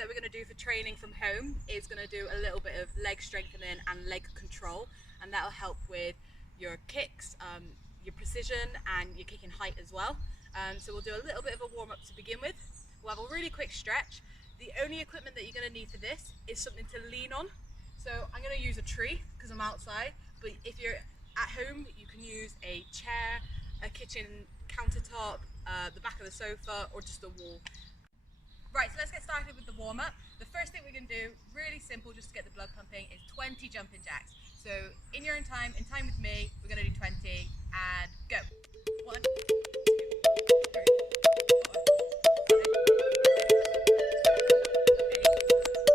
that we're going to do for training from home is going to do a little bit of leg strengthening and leg control, and that'll help with your kicks, your precision and your kicking height as well. So we'll do a little bit of a warm-up to begin with. We'll have a really quick stretch. The only equipment that you're going to need for this is something to lean on. So I'm going to use a tree because I'm outside, but if you're at home you can use a chair, a kitchen countertop, the back of the sofa, or just a wall. Right, so let's get started with the warm-up. The first thing we're going to do, really simple just to get the blood pumping, is 20 jumping jacks. So in your own time, in time with me, we're going to do 20 and go. 1, 2, 3, 4, 5, 6, 7, 8,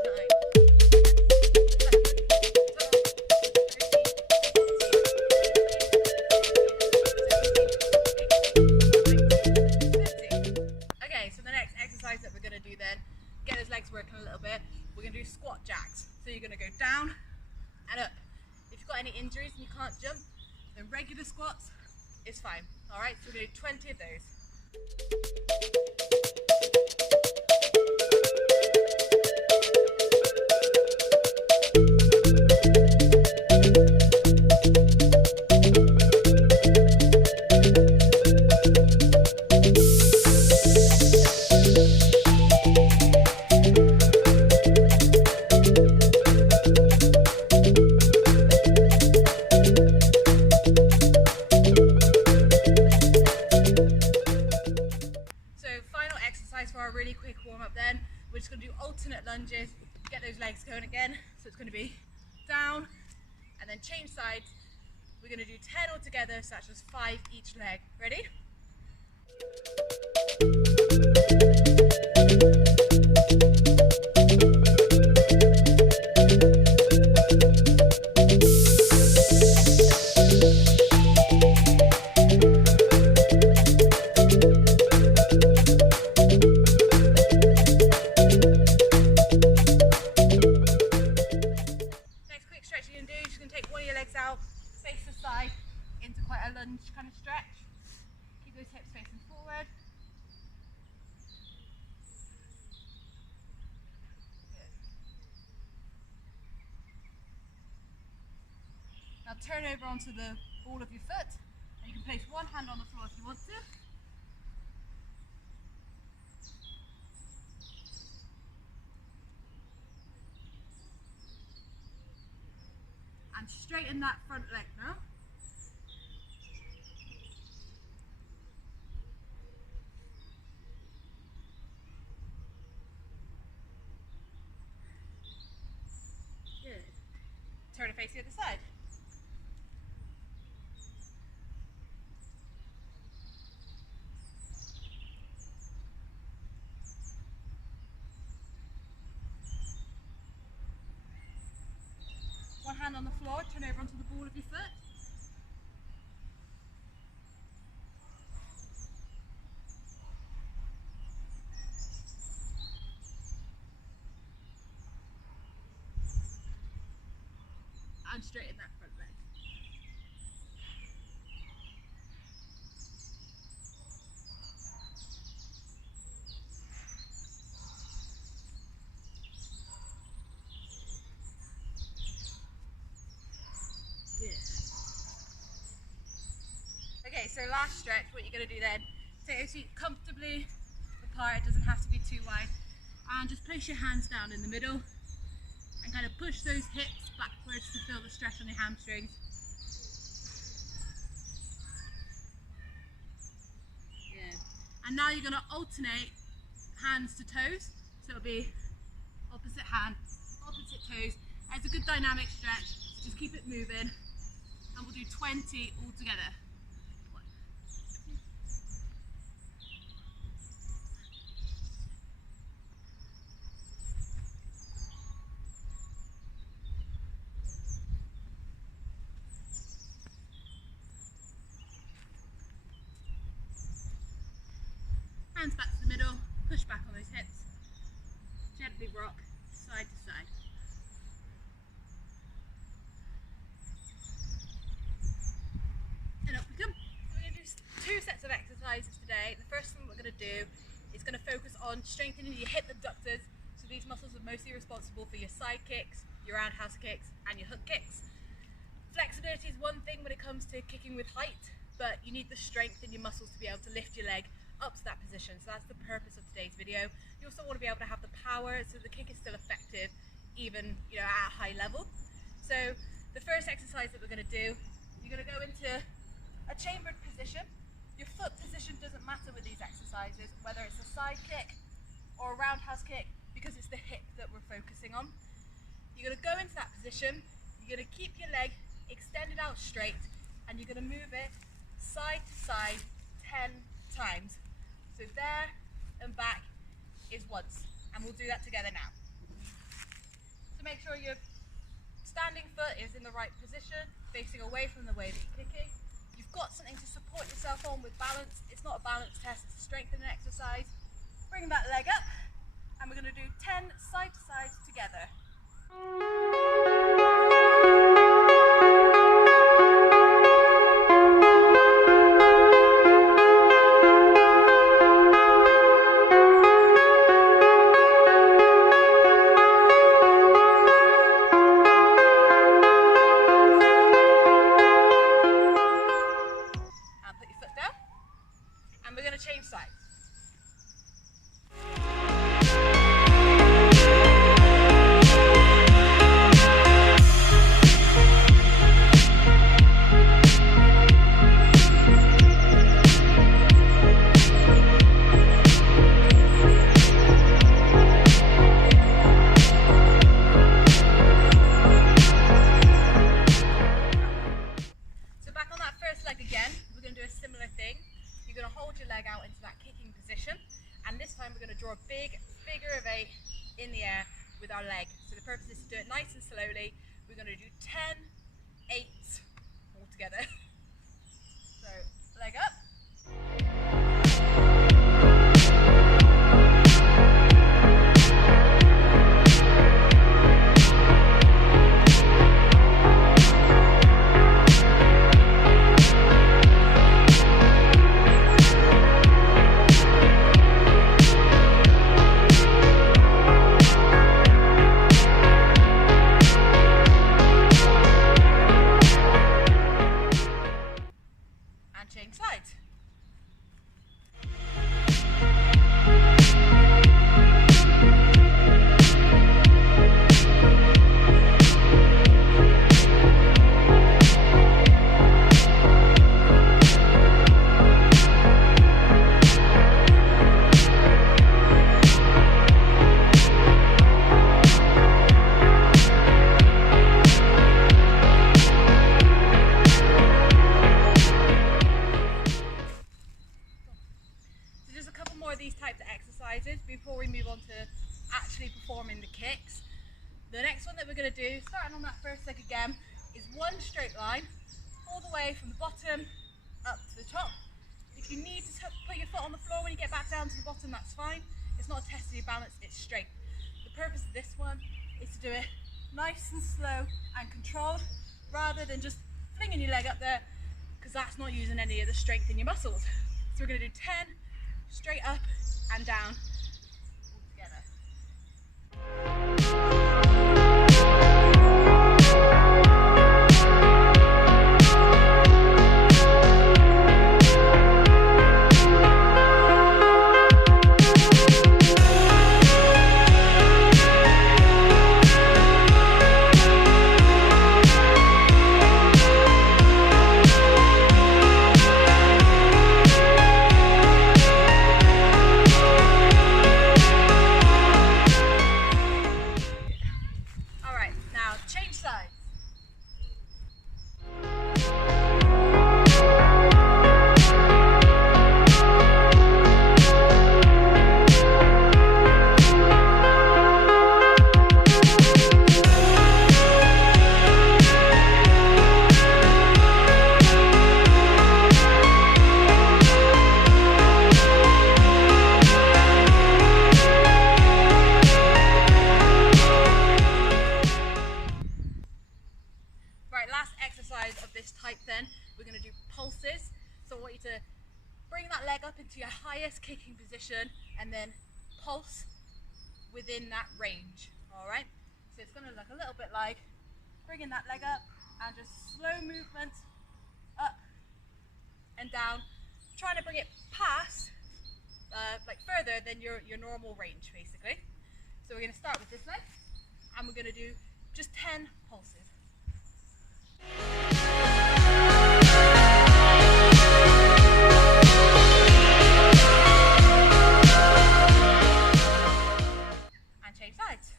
9, 10, 11, 12, 13, 14, 15, 16, 17, 18, 19, 20. Okay, so the next exercise that we're going to do then, get those legs working a little bit, we're going to do squat jacks. So you're going to go down and up. If you've got any injuries and you can't jump, then regular squats is fine. Alright, so we're going to do 20 of those. For our really quick warm-up then, we're just going to do alternate lunges, get those legs going again. So it's going to be down and then change sides. We're going to do 10 altogether, so that's just 5 each leg. Ready? Out, face the side into quite a lunge kind of stretch. Keep those hips facing forward. Good. Now turn over onto the ball of your foot, and you can place one hand on the floor if you want to. And straighten that front leg now. Good. Turn and face the other side. One hand on the floor, turn over onto the ball of your foot. And straighten that front leg. Okay, so last stretch, what you're going to do then, take your feet comfortably apart, it doesn't have to be too wide, and just place your hands down in the middle and kind of push those hips backwards to feel the stretch on your hamstrings. Good. And now you're going to alternate hands to toes, so it'll be opposite hand, opposite toes. It's a good dynamic stretch, so just keep it moving, and we'll do 20 all together. Hands back to the middle, push back on those hips, gently rock side to side. And up we come. So we're going to do 2 sets of exercises today. The first one we're going to do is going to focus on strengthening your hip abductors. So So these muscles are mostly responsible for your side kicks, your roundhouse kicks, and your hook kicks. Flexibility is one thing when it comes to kicking with height, but you need the strength in your muscles to be able to lift your leg up to that position. So that's the purpose of today's video. You also want to be able to have the power so the kick is still effective, even at a high level. So the first exercise that we're going to do, you're going to go into a chambered position. Your foot position doesn't matter with these exercises, whether it's a side kick or a roundhouse kick, because it's the hip that we're focusing on. You're going to go into that position, you're going to keep your leg extended out straight, and you're going to move it side to side 10 times. So there and back is once, and we'll do that together now. So make sure your standing foot is in the right position, facing away from the way that you're kicking. You've got something to support yourself on with balance. It's not a balance test, it's a strengthening exercise. Bring that leg up, and we're going to do 10 side to sides together. And we're going to change sides. So back on that first leg again, we're going to do a similar thing. You're going to hold your leg out into that kicking position, and this time we're going to draw a big figure of 8 in the air with our leg. So the purpose is to do it nice and slowly. We're going to do 10 8s all together. So leg up. Change sides. These types of exercises before we move on to actually performing the kicks. The next one that we're going to do, starting on that first leg again, is one straight line all the way from the bottom up to the top. If you need to put your foot on the floor when you get back down to the bottom, that's fine. It's not a test of your balance, it's straight. The purpose of this one is to do it nice and slow and controlled, rather than just flinging your leg up there, because that's not using any of the strength in your muscles. So we're going to do 10 straight up and down all together. pulses. So I want you to bring that leg up into your highest kicking position and then pulse within that range. All right, so it's going to look a little bit like bringing that leg up and just slow movement up and down, trying to bring it past like further than your normal range basically. So we're going to start with this leg and we're going to do just 10 pulses. And change sides.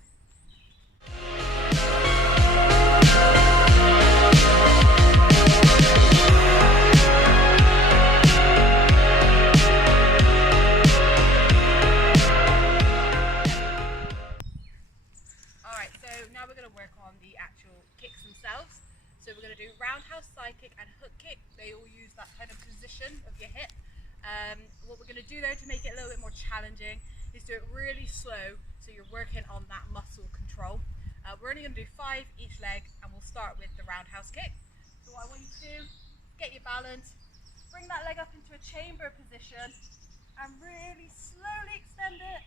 Now we're going to work on the actual kicks themselves. So we're going to do roundhouse, side kick and hook kick. They all use that kind of position of your hip. What we're going to do though to make it a little bit more challenging is do it really slow so you're working on that muscle control. We're only going to do 5 each leg and we'll start with the roundhouse kick. So what I want you to do, get your balance, bring that leg up into a chamber position and really slowly extend it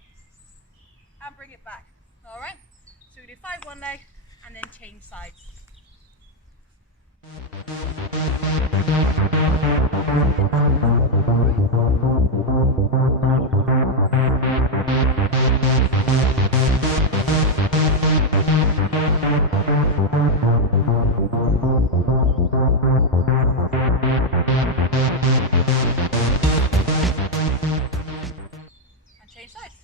and bring it back. Alright? So we do 5 one leg and then change sides. And change sides.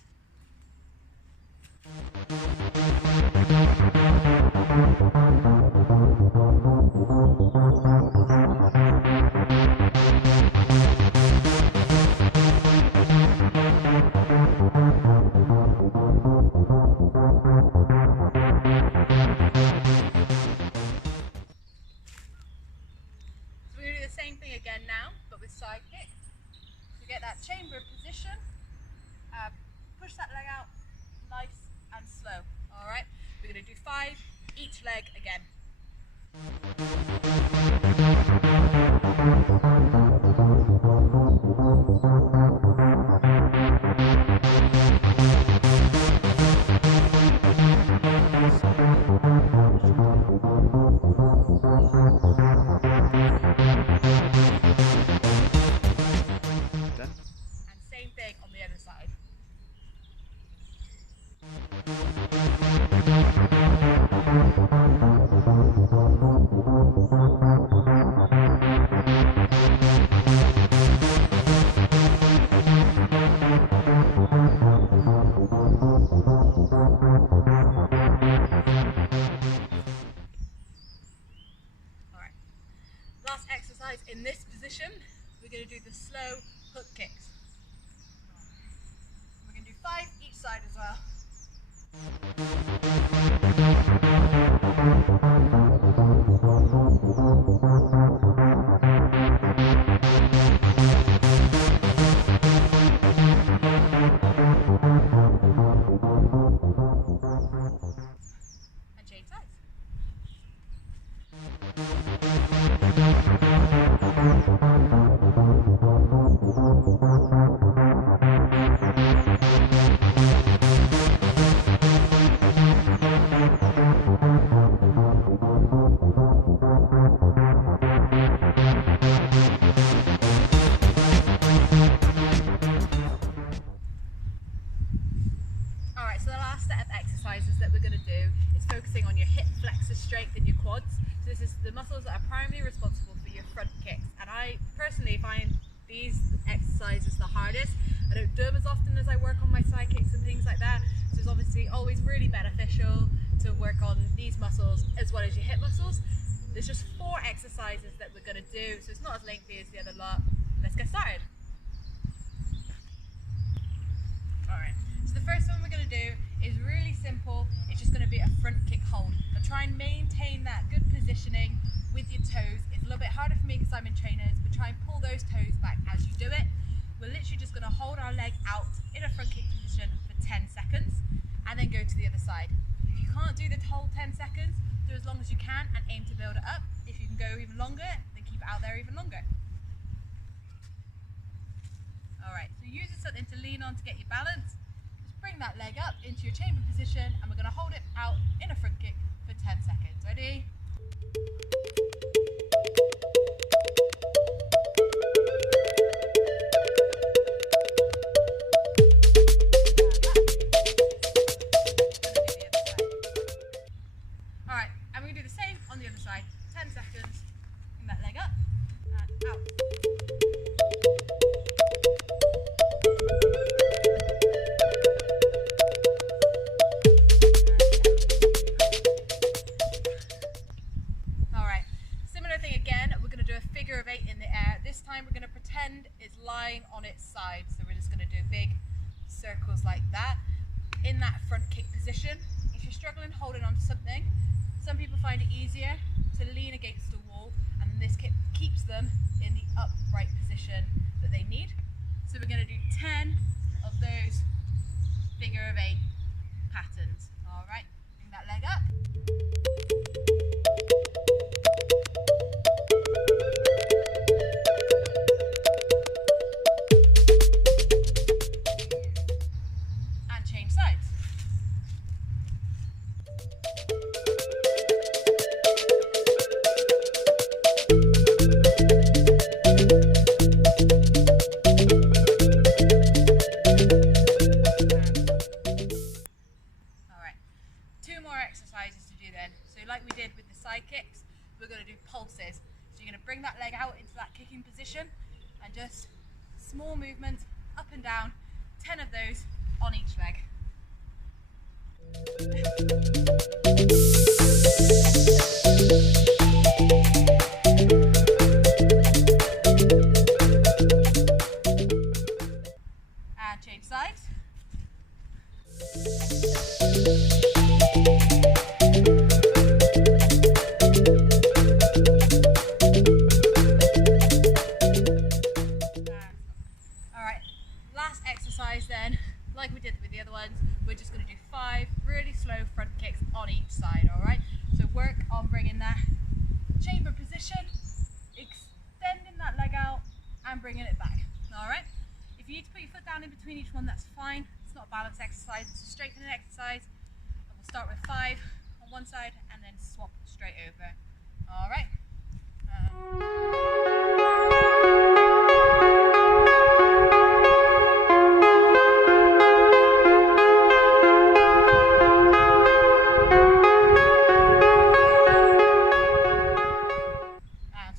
Same thing again now, but with side kick. So get that chamber position, push that leg out nice and slow. Alright, we're going to do 5 each leg again. On the other side. Alright. Last exercise in this position, we're going to do the slow hook kicks. 5 each side as well. And change sides. Alright, so the last set of exercises that we're going to do is focusing on your hip flexor strength and your quads. So this is the muscles that are primarily responsible for your front kicks. And I personally find these exercises the hardest. I don't do them as often as I work on my side kicks and things like that. So it's obviously always really beneficial to work on these muscles as well as your hip muscles. There's just 4 exercises that we're going to do, so it's not as lengthy as the other lot. Let's get started. Alright, so the first one we're going to do is really simple. It's just going to be a front kick hold. Now try and maintain that good positioning with your toes. It's a little bit harder for me because I'm in trainers, but try and pull those toes back as you do it. We're literally just going to hold our leg out in a front kick position for 10 seconds and then go to the other side. If you can't do the whole 10 seconds, do as long as you can and aim to build it up. If you can go even longer, then keep it out there even longer. Alright, so using something to lean on to get your balance. Just bring bring that leg up into your chamber position, and we're going to hold it out in a front kick for 10 seconds. Ready? Alright, and we're going to do the same on the other side. 10 seconds, bring that leg up and out. Alright, similar thing again, we're going to do a figure of 8 in the air. This time we're going to pretend it's lying on its side. So we're just going to do big circles like that in that front kick position. If you're struggling holding on to something, some people find it easier to lean against the wall, and then this keeps them in the upright position that they need. So we're going to do 10 of those figure of 8 patterns. Alright, bring that leg up. And change sides. Two more exercises to do then. So like we did with the side kicks, we're going to do pulses. So you're going to bring that leg out into that kicking position and just small movements up and down, 10 of those on each leg. And change sides. Alright, last exercise then, like we did with the other ones, we're just going to do 5 really slow front kicks on each side, alright? So work on bringing that chamber position, extending that leg out and bringing it back, alright? If you need to put your foot down in between each one, that's fine. It's not a balance exercise, it's a strengthening exercise. And we'll start with 5 on one side and then swap straight over, alright? And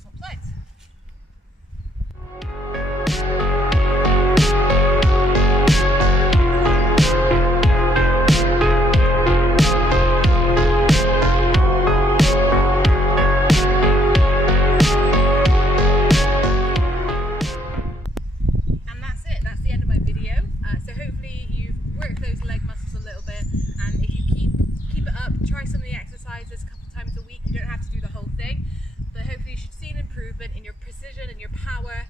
swap sides. Try some of the exercises a couple times a week. You don't have to do the whole thing, but hopefully you should see an improvement in your precision and your power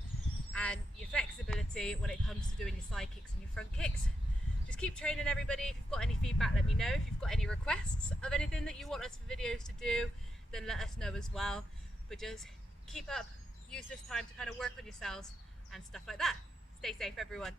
and your flexibility when it comes to doing your side kicks and your front kicks. Just keep training, everybody. If you've got any feedback, let me know. If you've got any requests of anything that you want us for videos to do, then let us know as well. But just keep up, use this time to kind of work on yourselves and stuff like that. Stay safe, everyone.